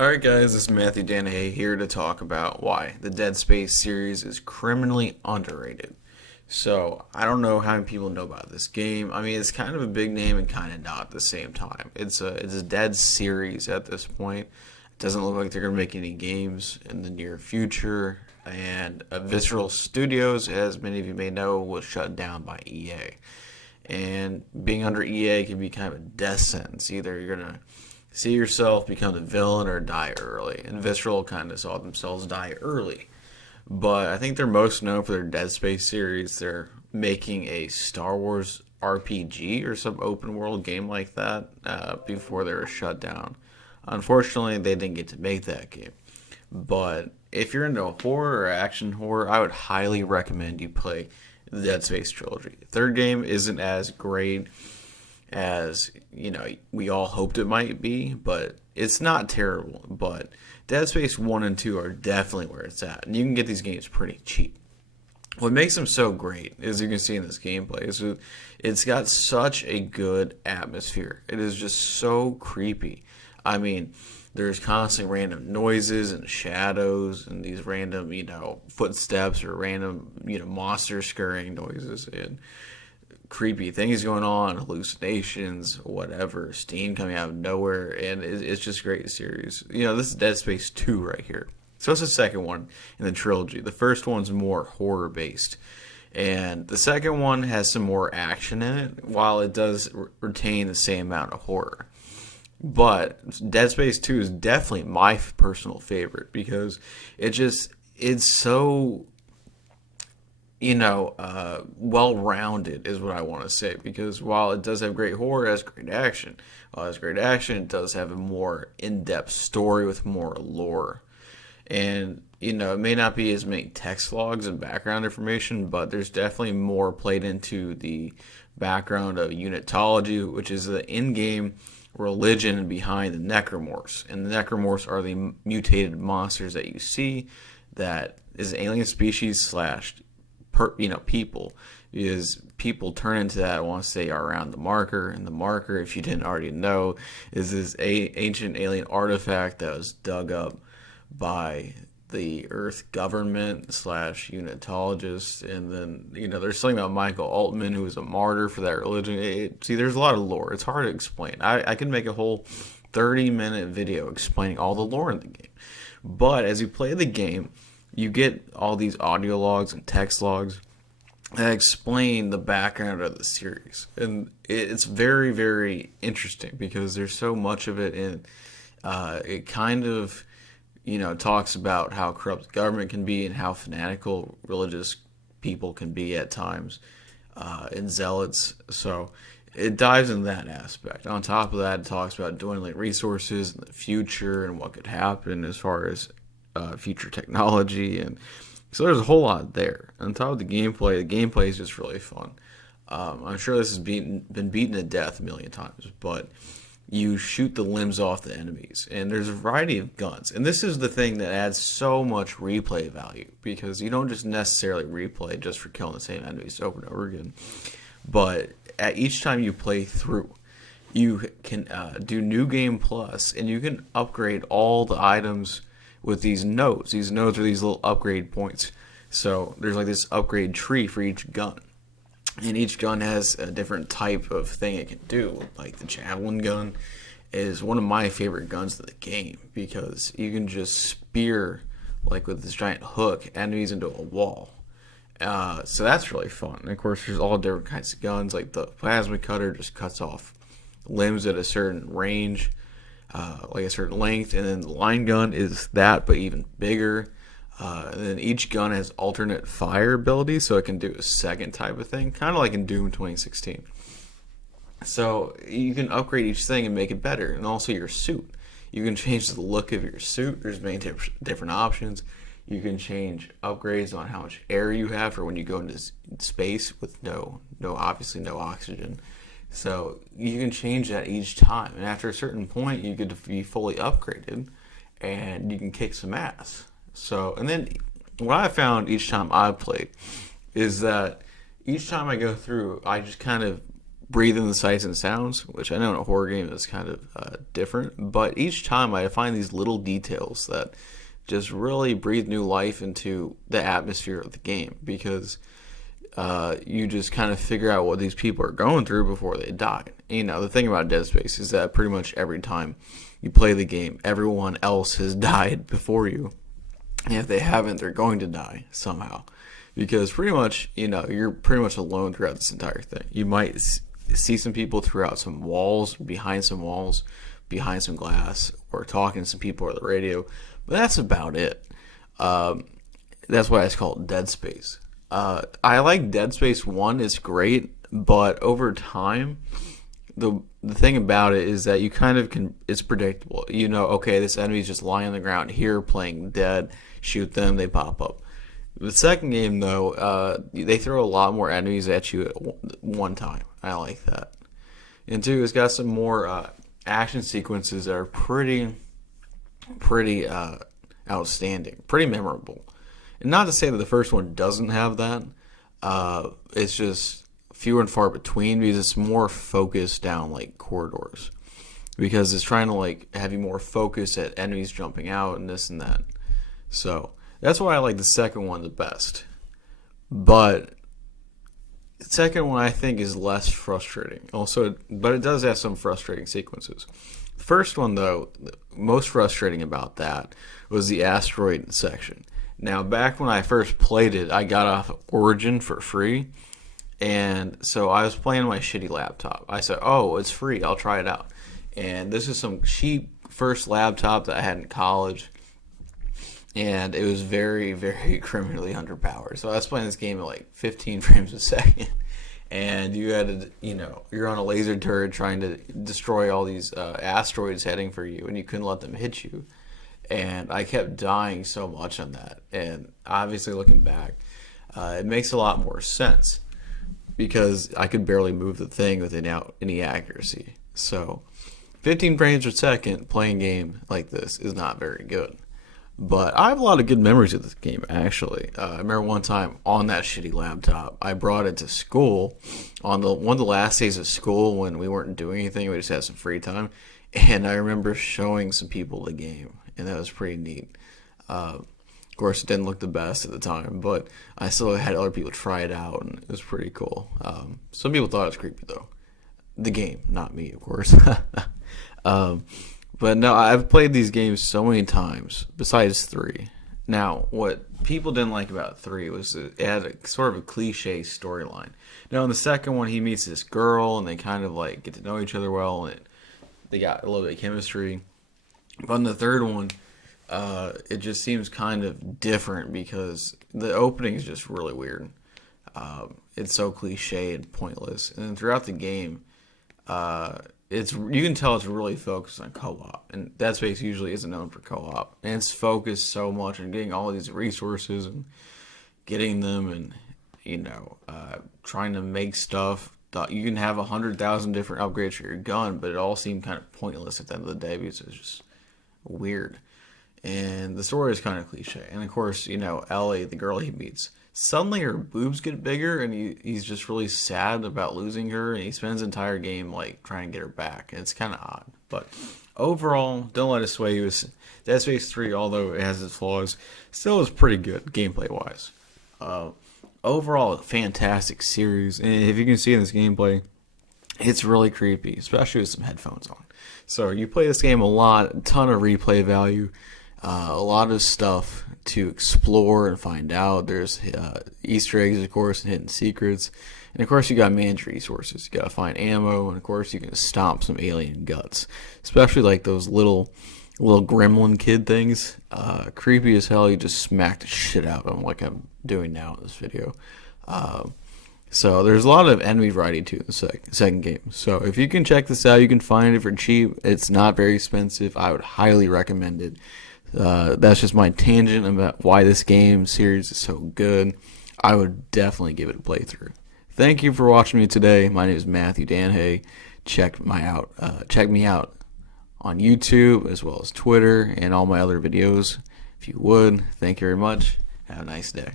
Alright guys, this is Matthew Danahay here to talk about why the Dead Space series is criminally underrated. So, I don't know how many people know about this game. I mean, it's kind of a big name and kind of not at the same time. It's a dead series at this point. It doesn't look like they're going to make any games in the near future. And Visceral Studios, as many of you may know, was shut down by EA. And being under EA can be kind of a death sentence. Either you're going to see yourself become the villain or die early. And Visceral kind of saw themselves die early. But I think they're most known for their Dead Space series. They're making a Star Wars RPG or some open world game like that before they were shut down. Unfortunately, they didn't get to make that game. But if you're into horror or action horror, I would highly recommend you play the Dead Space trilogy. Third game isn't as great as we all hoped it might be, but it's not terrible. But Dead Space 1 and 2 are definitely where it's at, and you can get these games pretty cheap. What makes them so great, as you can see in this gameplay, is it's got such a good atmosphere. It is just so creepy. I mean, there's constant random noises and shadows and these random, footsteps or random, monster scurrying noises and creepy things going on, hallucinations, whatever, steam coming out of nowhere, and it's just a great series. This is Dead Space 2 right here. So it's the second one in the trilogy. The first one's more horror based, and the second one has some more action in it, while it does retain the same amount of horror. But Dead Space 2 is definitely my personal favorite because it's so well-rounded is what I want to say, because while it does have great horror, it has great action. While it has great action, it does have a more in-depth story with more lore. And, it may not be as many text logs and background information, but there's definitely more played into the background of Unitology, which is the in-game religion behind the Necromorphs. And the Necromorphs are the mutated monsters that you see that is an alien species slash people, is people turn into that once they are around the marker. And the marker, if you didn't already know, is this ancient alien artifact that was dug up by the Earth government slash Unitologists. And then there's something about Michael Altman, who was a martyr for that religion. There's a lot of lore. It's hard to explain. I could make a whole 30-minute video explaining all the lore in the game. But as you play the game, you get all these audio logs and text logs that explain the background of the series. And it's very, very interesting because there's so much of it, and it kind of, talks about how corrupt the government can be and how fanatical religious people can be at times, and zealots. So it dives in that aspect. On top of that, it talks about dwindling resources in the future and what could happen as far as future technology, and so there's a whole lot there. On top of the gameplay is just really fun. I'm sure this has been beaten to death a million times, but you shoot the limbs off the enemies, and there's a variety of guns, and this is the thing that adds so much replay value, because you don't just necessarily replay just for killing the same enemies over and over again, but at each time you play through, you can do New Game Plus, and you can upgrade all the items with these nodes. These nodes are these little upgrade points. So there's like this upgrade tree for each gun. And each gun has a different type of thing it can do. Like the javelin gun is one of my favorite guns in the game, because you can just spear, like with this giant hook, enemies into a wall. So that's really fun. And of course, there's all different kinds of guns. Like the plasma cutter just cuts off limbs at a certain range, like a certain length, and then the line gun is that, but even bigger. And then each gun has alternate fire abilities, so it can do a second type of thing, kind of like in Doom 2016. So you can upgrade each thing and make it better, and also your suit. You can change the look of your suit. There's many different options. You can change upgrades on how much air you have for when you go into space with obviously no oxygen. So you can change that each time, and after a certain point, you get to be fully upgraded, and you can kick some ass. So, and then what I found each time I played is that each time I go through, I just kind of breathe in the sights and sounds, which I know in a horror game is kind of different. But each time I find these little details that just really breathe new life into the atmosphere of the game, because you just kind of figure out what these people are going through before they die. You know, the thing about Dead Space is that pretty much every time you play the game, everyone else has died before you. And if they haven't, they're going to die somehow. Because pretty much, you know, you're pretty much alone throughout this entire thing. You might see some people throughout some walls, behind some glass, or talking to some people on the radio. But that's about it. That's why it's called Dead Space. I like Dead Space 1. It's great, but over time, the thing about it is that you kind of can, it's predictable. You know, okay, this enemy's just lying on the ground here playing dead. Shoot them, they pop up. The second game, though, they throw a lot more enemies at you at one time. I like that. And two, it's got some more action sequences that are pretty outstanding, pretty memorable. And not to say that the first one doesn't have that. It's just few and far between, because it's more focused down like corridors. Because it's trying to like have you more focused at enemies jumping out and this and that. So that's why I like the second one the best. But the second one I think is less frustrating. Also, but it does have some frustrating sequences. The first one, though, the most frustrating about that was the asteroid section. Now, back when I first played it, I got off Origin for free. And so I was playing on my shitty laptop. I said, oh, it's free, I'll try it out. And this is some cheap first laptop that I had in college. And it was very, very criminally underpowered. So I was playing this game at like 15 frames a second. And you had to, you know, you're on a laser turret trying to destroy all these asteroids heading for you, and you couldn't let them hit you. And I kept dying so much on that. And obviously, looking back, it makes a lot more sense, because I could barely move the thing with any accuracy. So 15 frames per second playing a game like this is not very good. But I have a lot of good memories of this game, actually. I remember one time on that shitty laptop, I brought it to school on one of the last days of school when we weren't doing anything. We just had some free time. And I remember showing some people the game, and that was pretty neat. Of course, it didn't look the best at the time, but I still had other people try it out, and it was pretty cool. Some people thought it was creepy, though. The game, not me, of course. But no, I've played these games so many times, besides 3. Now, what people didn't like about 3 was it had a sort of a cliche storyline. Now, in the second one, he meets this girl, and they kind of like get to know each other well, and they got a little bit of chemistry. But in the third one, it just seems kind of different, because the opening is just really weird. It's so cliche and pointless. And then throughout the game, you can tell it's really focused on co-op, and Dead Space usually isn't known for co-op. And it's focused so much on getting all these resources and getting them, and trying to make stuff. You can have 100,000 different upgrades for your gun, but it all seemed kind of pointless at the end of the day, because it's just weird. And the story is kind of cliche. And of course, Ellie, the girl he meets, suddenly her boobs get bigger, and he's just really sad about losing her, and he spends the entire game like trying to get her back, and it's kind of odd. But overall, don't let it sway you. Dead Space 3, although it has its flaws, still is pretty good gameplay wise. Overall, a fantastic series, and if you can see in this gameplay, it's really creepy, especially with some headphones on. So you play this game a lot, a ton of replay value, a lot of stuff to explore and find out. There's Easter eggs, of course, and hidden secrets. And of course, you got managed resources. You gotta find ammo, and of course, you can stomp some alien guts, especially like those little gremlin kid things. Creepy as hell. You just smack the shit out of them, like I'm doing now in this video. So there's a lot of enemy variety too in the second game. So if you can check this out, you can find it for cheap. It's not very expensive. I would highly recommend it. That's just my tangent about why this game series is so good. I would definitely give it a playthrough. Thank you for watching me today. My name is Matthew Danhay. Check me out on YouTube as well as Twitter and all my other videos. If you would, thank you very much. Have a nice day.